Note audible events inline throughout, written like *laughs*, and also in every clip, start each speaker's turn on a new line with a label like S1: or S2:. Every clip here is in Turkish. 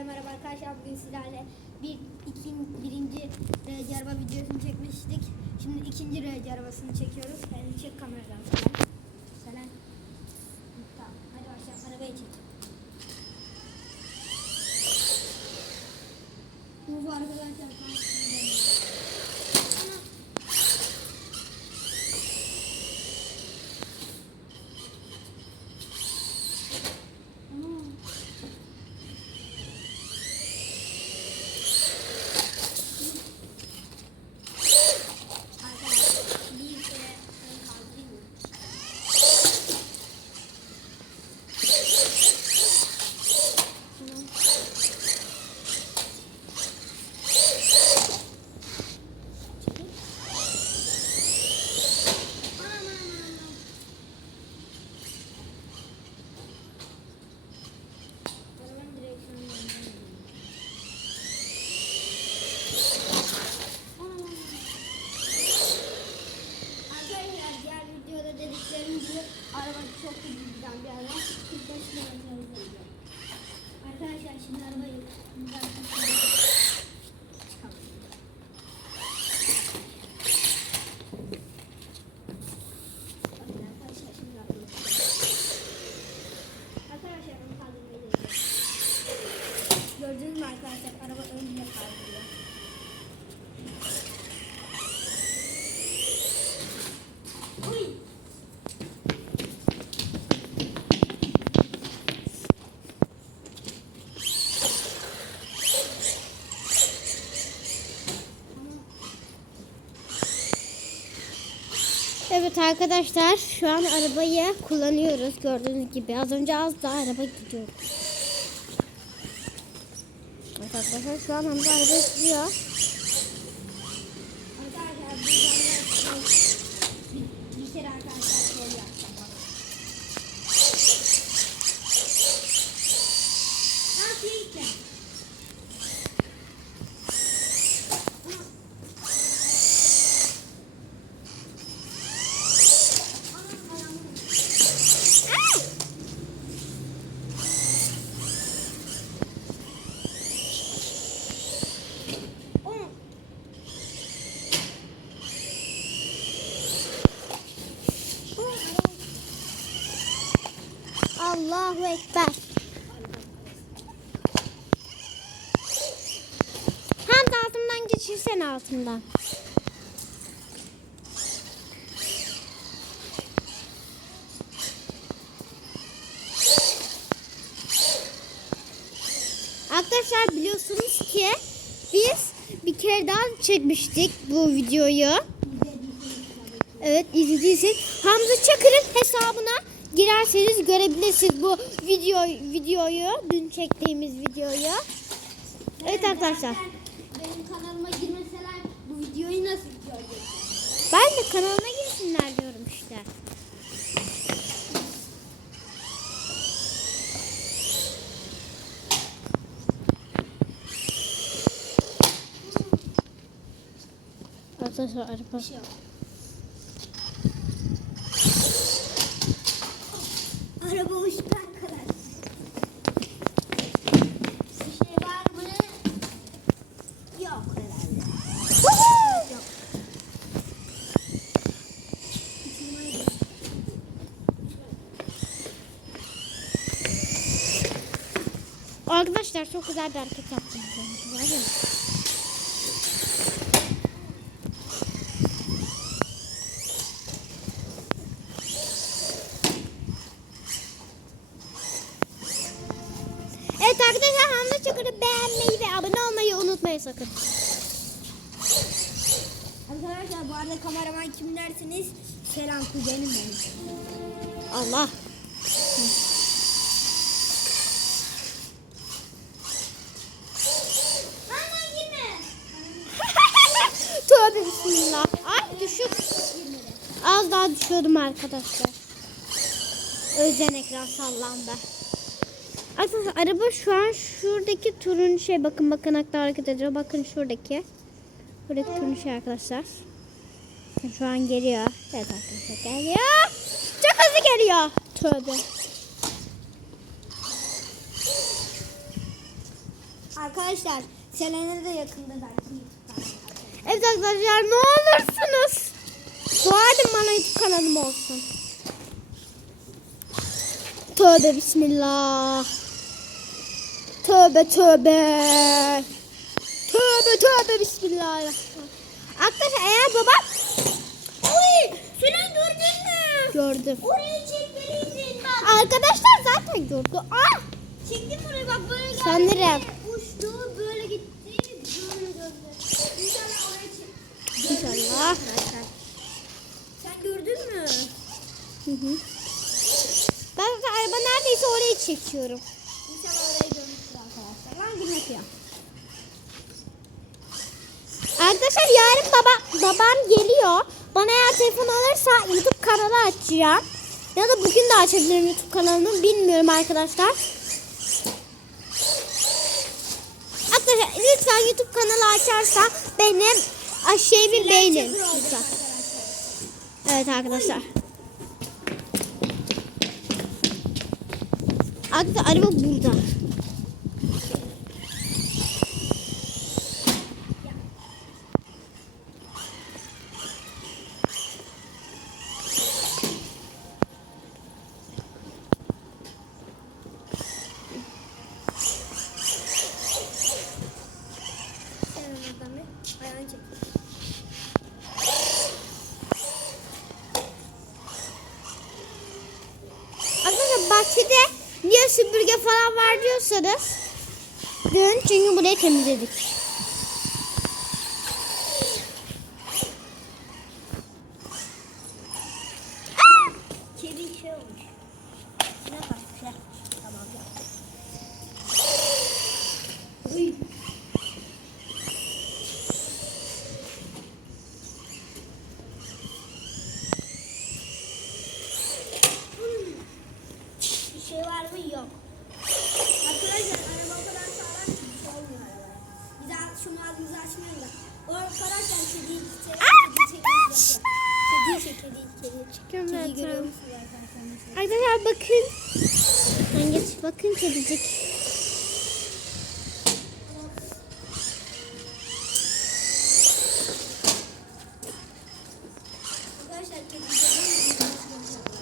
S1: Herkese merhaba arkadaşlar. Bugün sizlerle bir iki, birinci RC araba videosunu çekmiştik. Şimdi ikinci RC arabasını çekiyoruz. Yani çek kameradan falan. Selen. Tamam. Hadi başlayalım. Arabayı çek. Bu arkadaşlar. Ana. Ana. Arkadaşlar bir kere ön kaldırayım mı? Tamam. Çekil. Aman, aman, aman. Arabanın direksiyonunu yanına Aman, aman. Arkadaşlar diğer videoda dediklerim gibi araba çok güzel bir araba. 45 lira yazıyor. Arkadaşlar şimdi arabayı buradan çıkalım. Bakın arkadaşlar şimdi arabayı çıkalım. Arkadaşlar bunu kaldırmayı deneyeceğim. Gördünüz mü arkadaşlar araba önüne kaldırıyor. Uy.
S2: Evet arkadaşlar şu an arabayı kullanıyoruz gördüğünüz gibi. Az önce az daha araba gidiyor. Evet arkadaşlar şu an Hamza araba gidiyor.
S1: Arkadaşlar buradan da bir, bir kere arkadaşlar şöyle yapacağım. bak. Nasıl yiyeceğim?
S2: Allahu Ekber. Hamza altından geçirsene altından. Arkadaşlar biliyorsunuz ki biz bir kere daha çekmiştik bu videoyu. Evet izlediysek Hamza Çakır'ın hesabına girerseniz görebilirsiniz bu video videoyu dün çektiğimiz videoyu. Evet arkadaşlar.
S1: Benim kanalıma girmeseler bu videoyu nasıl görecekler?
S2: Ben de kanalıma girsinler diyorum işte. Arkadaşlar araba.
S1: Bir şey yok. Araba uçtu arkadaşlar. Bir şey var mı? Yok herhalde. Yok.
S2: Arkadaşlar çok güzel bir hareket yaptım. Var ya. Evet sakın.
S1: Arkadaşlar bu arada kameraman kim dersiniz? Selam kuzenim benim.
S2: Allah. *laughs* Tövbe bismillah. Ay düşük. Az daha düşüyordum arkadaşlar. Özden ekran sallandı. Arkadaşlar araba şu an şuradaki turuncu şey bakın bakın hatta hareket ediyor. Bakın şuradaki. Buradaki turuncu şey arkadaşlar. Şu an geliyor. Evet arkadaşlar geliyor. Çok hızlı geliyor. Tövbe.
S1: Arkadaşlar Selena'da da yakında belki.
S2: Evet arkadaşlar ne olursunuz. Dua edin bana YouTube kanalım olsun. Tövbe bismillah. Tövbe tövbe. Tövbe tövbe bismillah. Arkadaşlar eğer baba
S1: Oy! Selen gördün mü?
S2: gördüm.
S1: Orayı çekmeliydin bak.
S2: Arkadaşlar zaten gördü. Ah!
S1: Çektim orayı bak böyle geldi.
S2: Sanırım.
S1: Uçtu böyle gitti. Böyle döndü. İnşallah orayı çek.
S2: İnşallah.
S1: Sen gördün mü?
S2: Hı hı. Neredeyse orayı çekiyorum.
S1: İnşallah orayı dönmüştür arkadaşlar. Lan gülmek ya.
S2: Arkadaşlar yarın baba babam geliyor. Bana eğer telefon alırsa YouTube kanalı açacağım. Ya da bugün de açabilirim YouTube kanalını bilmiyorum arkadaşlar. Arkadaşlar lütfen YouTube kanalı açarsa benim şeyimi beğenin. Lütfen. Evet arkadaşlar. Arkadaşlar araba burada. Bahçede niye süpürge falan var diyorsanız dün çünkü burayı temizledik.
S1: Kedi şey olmuş. Ne kaçmış ya? Tamam ya. Uy. Bir şey var mı? Yok. Arkadaşlar araba o kadar sağlam ki bir şey olmuyor arabaya. Bir daha şunu ağzınızı açmayın da. O arkadaşlar kediyi çek. Kediyi çek. Kediyi çek. Kediyi kediyi çek. Musunuz arkadaşlar?
S2: Bakın. Sen geç bakın kedicik.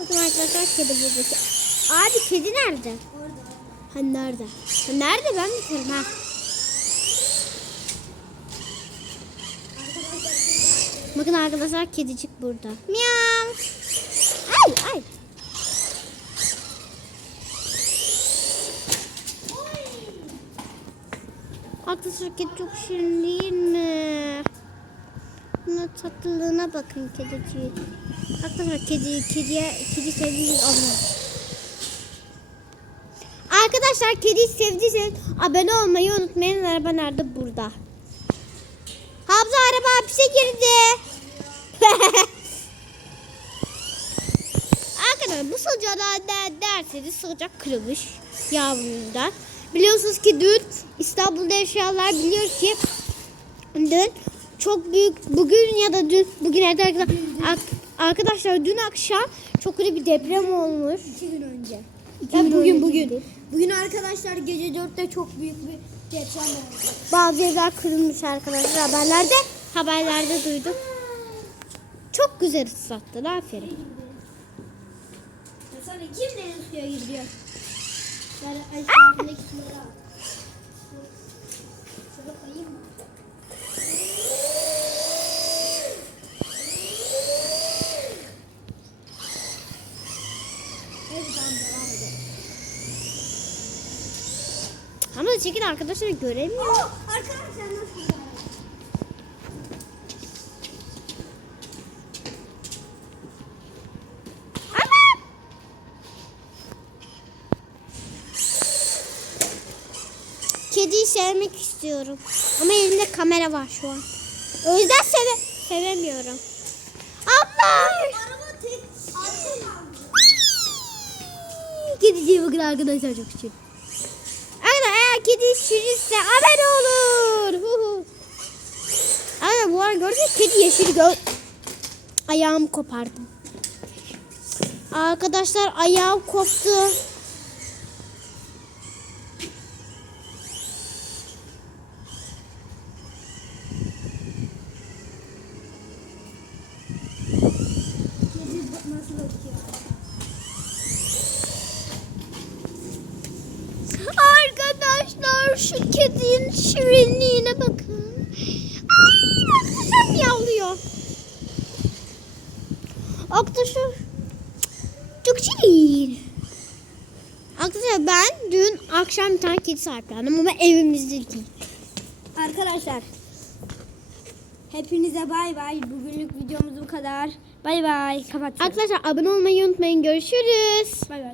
S2: Bakın arkadaşlar kedi buradaki. Abi kedi nerede?
S1: Orada.
S2: Ha nerede? Ha, nerede ben bilmiyorum ha. Bakın arkadaşlar kedicik burada. Miyav. Ay ay. Arkadaşlar kedi çok şirin değil mi? Bunun tatlılığına bakın kediciği. Arkadaşlar kedi, kediye, kedi sevdiğiniz abone. Arkadaşlar kediyi sevdiyseniz abone olmayı unutmayın. Araba nerede? Burada. Hamza araba hapise girdi. Der, derseniz sıcak kırılmış yavrumuzdan. Biliyorsunuz ki dün İstanbul'da yaşayanlar biliyor ki dün çok büyük bugün ya da dün bugün arkadaşlar arkadaşlar dün akşam çok öyle bir deprem olmuş.
S1: İki gün önce.
S2: İki
S1: Ya
S2: gün
S1: bugün
S2: önce
S1: bugün.
S2: değil.
S1: Bugün arkadaşlar gece dörtte çok büyük bir deprem oldu.
S2: Bazı evler kırılmış arkadaşlar haberlerde haberlerde duydum. Çok güzel ıslattılar aferin.
S1: Kim ne suya giriyor? Ben etrafındaki suları al. Şurada koyayım mı?
S2: Ama çekin arkadaşlar göremiyor.
S1: Oh, arkadaşlar nasıl güzel?
S2: Anam! Kediyi sevmek istiyorum. Ama elimde kamera var şu an. O yüzden seve sevemiyorum. Abla! Kediciye bakın arkadaşlar çok şirin. Arkadaşlar eğer kedi şirinse haber olur. Arkadaşlar bu arada gördünüz kedi yeşil gö Ayağımı kopardım. Arkadaşlar ayağım koptu. şu şirinliğine bakın. Ay arkadaşlar miyavlıyor. Arkadaşlar çok şirin. Arkadaşlar ben dün akşam bir tane kedi sahiplendim ama evimizde değil.
S1: Arkadaşlar hepinize bay bay. Bugünlük videomuz bu kadar. Bay bay. Kapatıyorum.
S2: Arkadaşlar abone olmayı unutmayın. Görüşürüz.
S1: Bay bay.